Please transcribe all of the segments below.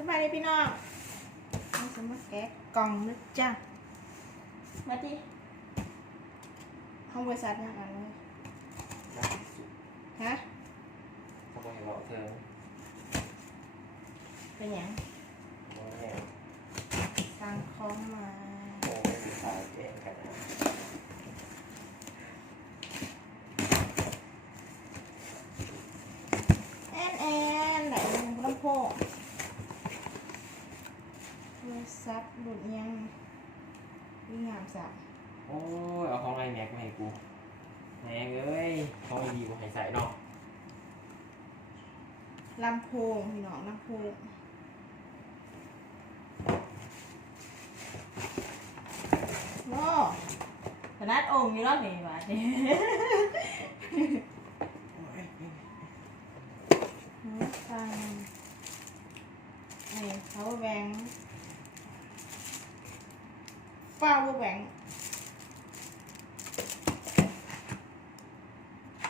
สบายดีพี่น้องเราจะมาแกะกล่องนะจ๊ะมาที่ห้องบริษัทนะอ่านเลยฮะเขาบอกให้บอกเธอเป็นยังสั่งของมาโอ้ไม่มีสายเองกันนะแอนไหนลำโพงโทรศัพท์หลุดยังวิ่งหามสับโอ้ยเอาของไอแม็กมาให้กูแม็กเอ้ยของไอดีกูให้ใส่เนาะลำโพงพี่น้องลำโพงโอ้ขนาดองค์อยู่รอบนี้วะนี่ฟังไอ้เขาแบงฟ้าว่าแบง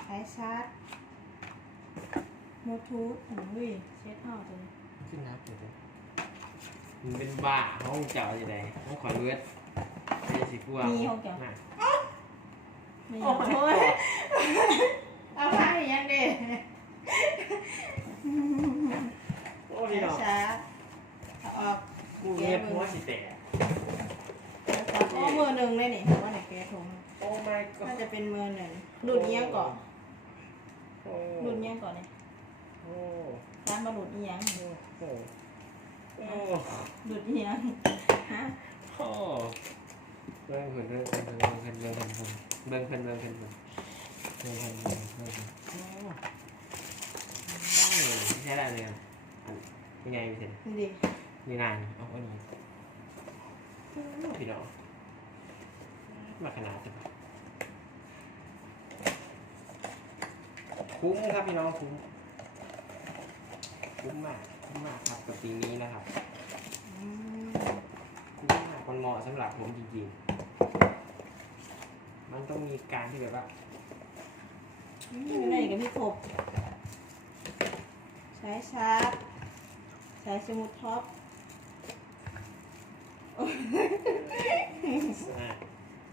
สายชาร์จบลูทูธอุ้ยเช็ดห่อตัวนี้ ขึ้นน้ำเลยมันเป็นบ้าห้องเจ้าอยู่ไหนห้องขอเลือดไอ้สิกลัว มีห้องเจ้า น่ะ ไม่ยอมโอ้ยเอาไปยังเด็ก โอ้พี่น้อง ชาร์จเอาออก กูเงียบหัวสิแตก โอ้มือหนึ่งเลยนี่ว่าไหนแกะถุง โอ้ my น่า god จะเป็นมือหนึ่งหลุดเงี้ยก่อน โอ้ หลุดเงี้ยก่อนเนี่ย โอ้ ร้านมาหลุดเงี้ย โอ้โอ้โอ้ หลุดเงี้ยฮะ โอ้เบิ่งเพิ่นเบิ่งเพิ่นเบิ่งเพิ่นเบิ่งเพิ่นเบิ่งเพิ่นเบิ่งเพิ่นเบิ่งเบิ่งเพิ่นเบิ่งเพิ่นเบิ่งโอ้ได้เลยใช้ได้เลยอ่ะยังไงพี่เสร็จ นี่ดิ มีนานเอาอันนี้พี่น้องมาขนาดจะคุ้มครับพี่น้องคุ้มมากครับกับปีนี้นะครับ อืม คุ้มมากมันเหมาะสำหรับผมจริงๆมันต้องมีการที่แบบว่า อยู่ไหนกันพี่กบใช้ชาร์จใช้สมุดท็อป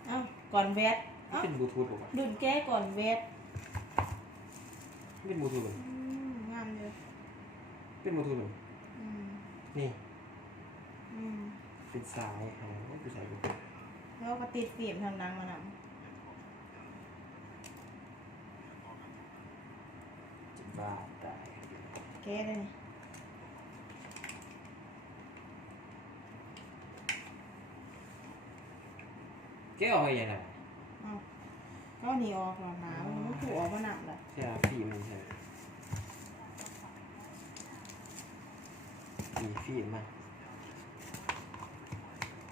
เอ้าก่อนแวดเอ้า เป็นบลูทูธหรือเปล่า ดุนแก้ก่อนแวด เป็นบลูทูธหรือง ามเลย เป็นบลูทูธหรือ อืม นี่ อืม เป็นสายอ๋อเป็นสายบลูทูธ แล้วก็ติดฟิล์มทางดังมาหนัง จะบ้าตาย แก้เลยนี่ แกเอาไปยังไง เอ้าก็หนีออกหรอหนาวมันถูกออกมาหนักเลย ใช่ฟิล์มมันใช่มีฟิล์มมา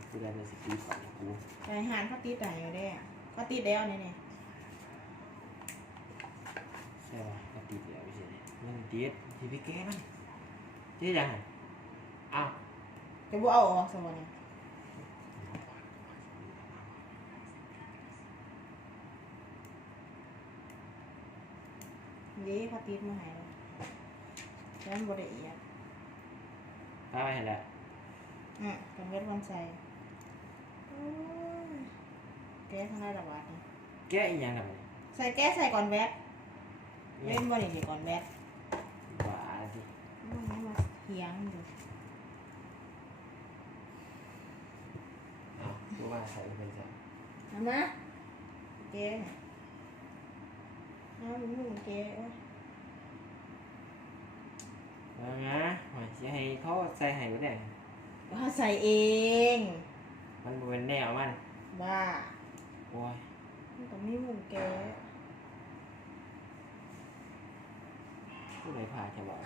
กูได้เลยสิปีสองกู ใจหานเขาติดไหนอยู่ได้อะเขาติดแล้วเนี่ย ใช่ป่ะก็ติดแล้วไม่ใช่มันติดที่พี่แกมันติดยังไงอ้าว จะบ่เอาออกสมเนี่ยนี่เขาติดมาให้เลยแล้วมันบริเอียด ป้าไปเห็นแล้ว กันเวทวันใส่แก้ทั้งได้ระบาดนี่ แกอีกยังไง ใส่แก้ใส่ก่อนแวดเล่นบอลนี่ก่อนแวด บ้าสิ มันมาเฮียงอยู่ อ้าวกูว่าใส่เป็นจ้ะ เอามาแก้เอาหนูแก้ เอานะจะให้เขาใส่ให้ไม่ได้ ว่าใส่เอง มันเป็นแนวมัน บ้า โอ้ย มันต้องมีหมูแก้ ผู้ใดพาจะบอก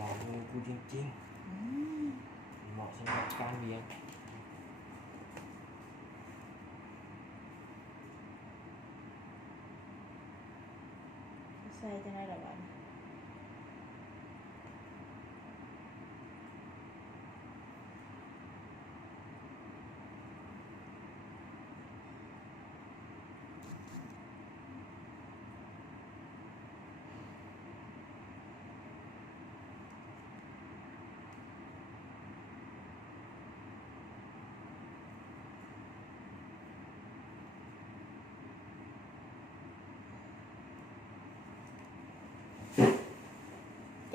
ลองดูกูจริงๆเหมาะสำหรับการเลี้ยง ใส่จะได้ระบาด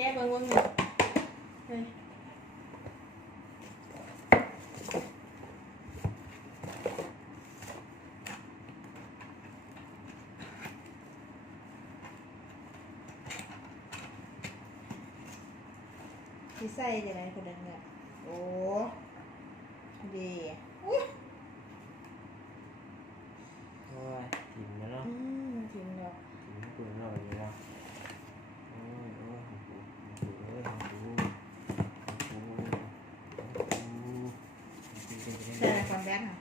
แก้เบิ้งเบิ้งหนึ่งเฮ้ยที่ใส่จะไหนคนเดินเนี่ยโอ้ดีอุ้ย โอ้ยถิ่นแล้วเนาะ ถึงแล้ว ถิ่นให้คุณเราอย่างนี้เนาะโอ้ยโอ้ยโอ้ยโอ้ยโอ้ยโอ้ยโอ้ยโอ้ยใช่คอนแบนค่ะ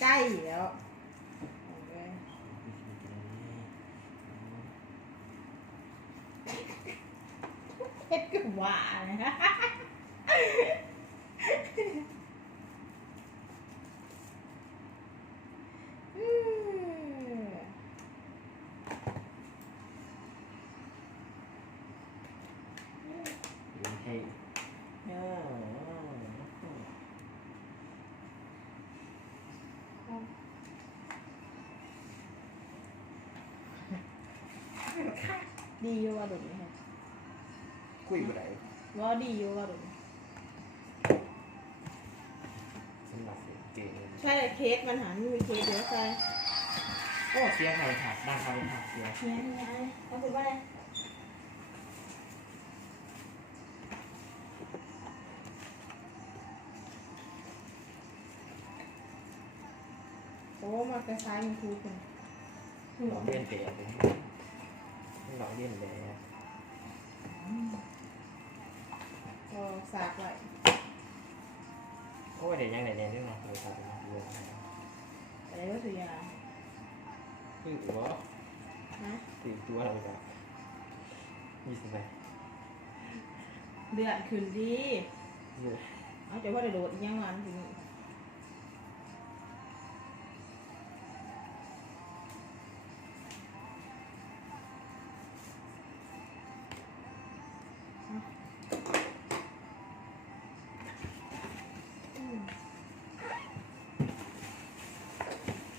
ใกล้แล้วโอเคเฮ็ดกับว่าเลยนะให้ดีอยู่ว่าดุนค่ะ คุยบ่ได้ ว่าดีอยู่ว่าดุน สำหรับเจน ใช่แต่เคสมันหามีเคสเยอะใช่ โอ้เสียไข่ผักด้านเขาเป็นผักเสีย เนี่ยเอาถือว่าอะไรโอ้มากระซ้ายมันคือคุณ หลอกเลี่ยนเตะเลยหลอกเลี่ยนแหล่ ก็สากไว้ โอ้ยเดี๋ยวยังไหนเนี่ยที่มาเลยครับเรื่อง อะไรก็ถือยา คือว่า นะ ตื่นตัวอะไรแบบ20 ไป เดือดขึ้นดี อยู่ เอาแต่ว่าได้โดดอีกยังวันถึง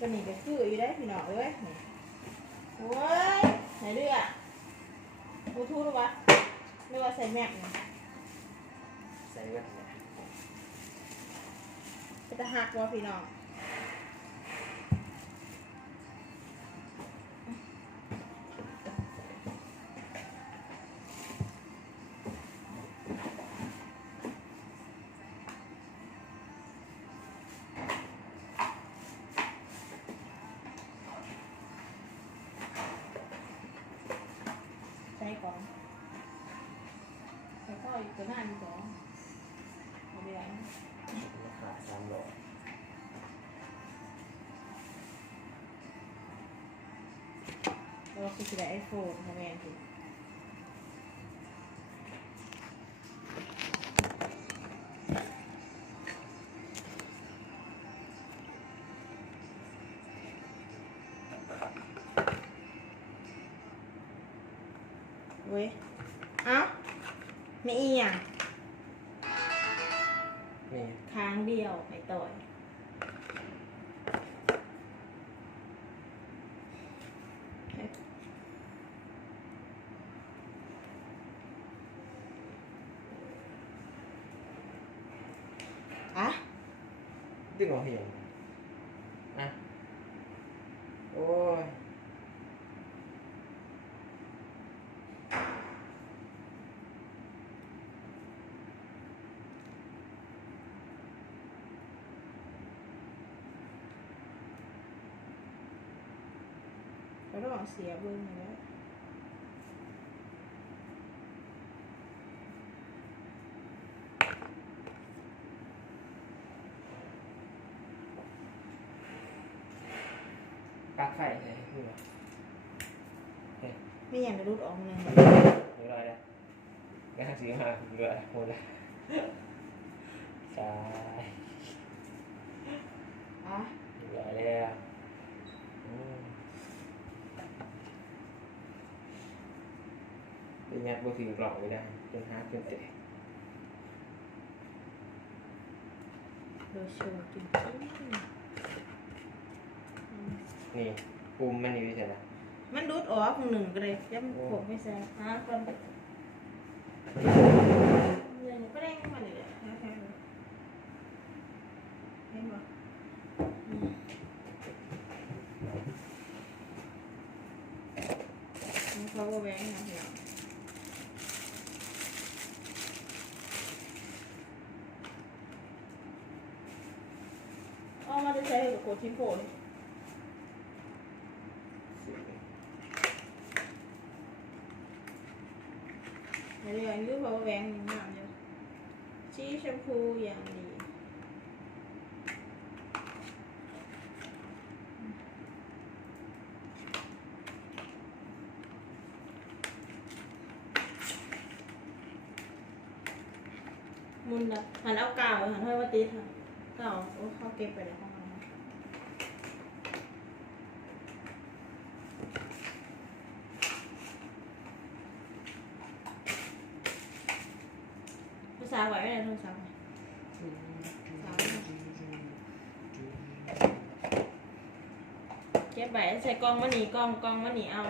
ตัวนี้ก็คืออยู่ได้พี่น้องเอ้ยโอ้ยไหนเดือดบลูทูธหรอวะไม่ว่าใส่แม็กเนี่ย ใส่แว่นเนี่ย จะหักวะพี่น้องใช้ก่อนแล้วก็อีกตัวหน้าอีกสองเอาไปไหน ราคา300เราคือจะได้ไอโฟนค่ะแมนสิเว้ยเอ้าไม่อีหยัง นี่ ค้างเดียวไอต่อยอะ ดึงออกเหี่ยงอ่ะโอ้ย แล้วระหว่างเสียเบิ้งอยู่แล้วปลั๊กไฟเลยคือแบบ ไม่อยากจะรุดออกเลย เรียบร้อยแล้วก็ทำสีมาเหลือหมดแล้วใช่ อะ เหลือแล้วเป็นไงบ่ถึงกล่องไม่ได้จนหาจนเตะ โดยโชว์จริง นี่ปุ่มมันอยู่ที่ไหนนะ ๆ มันดูดออกหนึ่งก็เลยย้ำผมไม่ใส่ฮะก่อนเงินก็ได้มาเลยเห็นบ่เขาก็แบงค์นะพี่น้องเอามาจะใช้กับโคชิโปเลยเดี๋ยวยืดเขาแบงค์อย่างเงี้ยเดี๋ยวชี้แชมพูอย่างดีมุนละหันเอาเก่าหันให้ว่าตีค่ะเก่าโอ้เขาเก็บไปในห้องน้ำภาษาไหวไหมเนี่ยโทรศัพท์เก็บใบใส่กล่องมันหนีกล่องมันหนีเอา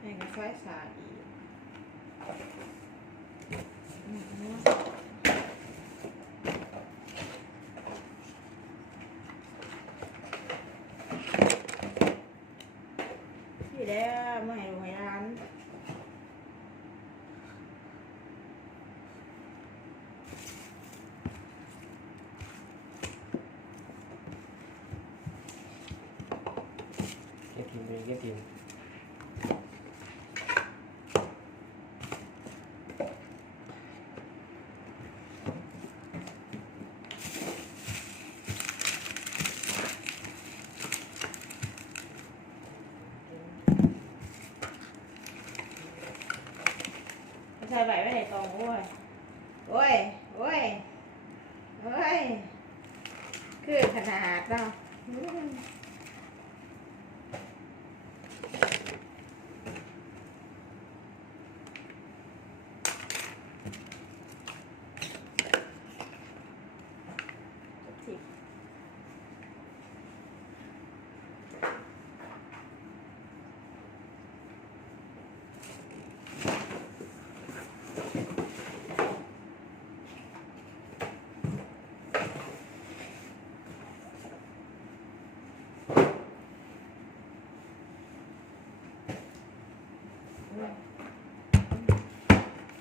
ให้กับไฟสาอีกที่แล้วมาให้ดูให้ร้านเก็บทีมเก็บทีมใส่ใบไว้ในกล่องโอ้ยโอ้ยโอ้ยโอ้ยคือขนาดเนาะ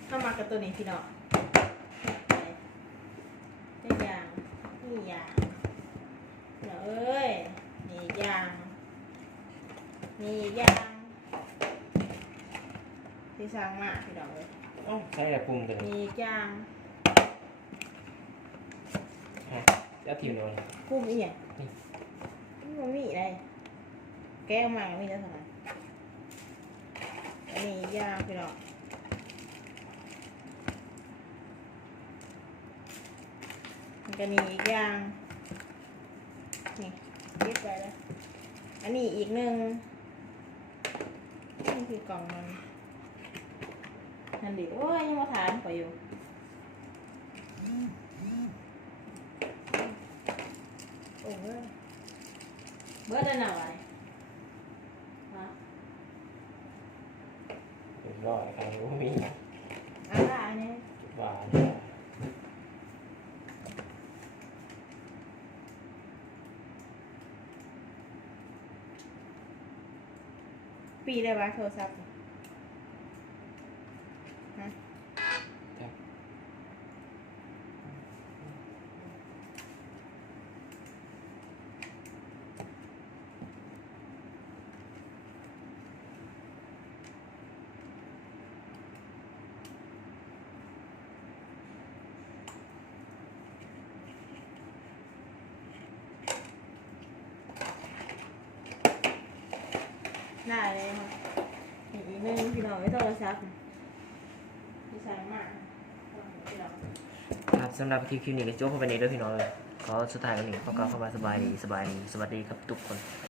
เข้ามากับตัวนี้พี่น้องได้ยางนี่ยางเดี๋ยวเอ้ยนี่ยางนี่ยางที่สร้างมาพี่น้องเลย ใช่แต่ปุ่มกัน นี่ยาง จะทีมโดน พุ่มอีกมันมีอะไรแก้วมามีแล้วเท่าไหร่อันนี้ยางพี่น้องมันก็นี่อีกอย่างนี่เก็บไปแล้วอันนี้อีกหนึ่งนี่คือกล่องมันนั่นดิโอ้ยยังมาทานไปอยู่โอ้ยเบิร์ดได้หน่อยฮะ เรียบร้อยครับมี อะไรเนี่ย หวาน ปีได้ปะโทรศัพท์ฮะได้เลยค่ะอีกหนึ่งพี่น้องไม่ต้องโทรศัพท์ดีไซน์มากพี่น้อง ครับสำหรับคลิปนี้ก็จบเข้าไปในเรื่องพี่น้องเลยขอสุดท้ายกันหนึ่งขอกล่าวคำว่าสบายดีสวัสดีครับทุกคน